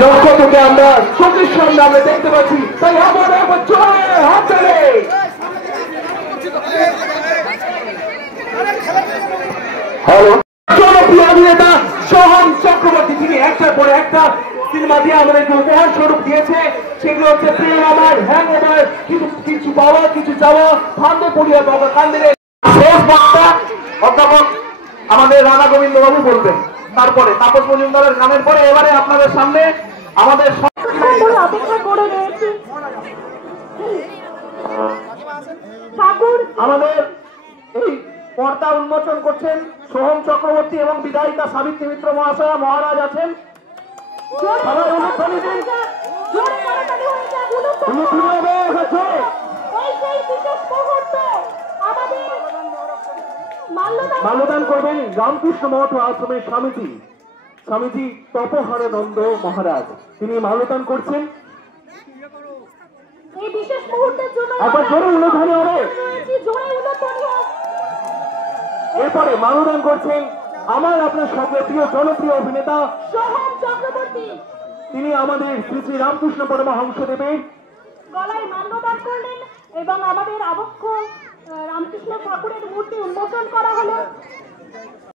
লক্ষ্যকে আমরা চোখের সামনে আমরা দেখতে পাচ্ছি, তাই আমার একবার জোরে হাত ধরে জনপ্রিয় অভিনেতা সোহম চক্রবর্তী, তিনি একটার পরে একটা সিনেমা দিয়ে আমাদেরকে উপহার স্বরূপ দিয়েছে। সেগুলো হচ্ছে প্রেম আমার, হ্যাংওভার, কিছু পাওয়া কিছু চাওয়া, ফান্দে পড়িয়া বাবা কান্দিরে। শেষ বক্তা অধ্যাপক আমাদের রানা গোবিন্দ বাবু বলবেন, তারপরে তাপস মজুমদারের গানের পরে এবারে আপনাদের সামনে আমাদের অপেক্ষা করে রয়েছি আমাদের এই পর্দা উন্মোচন করছেন সোহম চক্রবর্তী এবং বিধায়িকা সাবিত্রী মিত্র মহাশয়া মহারাজ আছেন। সবাই অনুধ্বনি দিন। মাল্যদান করবেন রামকৃষ্ণ মঠ আশ্রমের স্বামীজি তপহারানন্দ মহারাজ, তিনি মাল্যদান করছেন। এই বিশেষ মুহূর্তের জন্য একবার জোরে উল্লেখনী হবে। এরপরে মাল্যদান করছেন আমার আপনার সকলের প্রিয় জনপ্রিয় অভিনেতা সোহম চক্রবর্তী, তিনি আমাদের শ্রী শ্রী রামকৃষ্ণ পরমহংসদেবের গলায় মাল্যদান করলেন এবং আমাদের আবক্ষ রামকৃষ্ণ ঠাকুরের মূর্তি উন্মোচন করা হলো।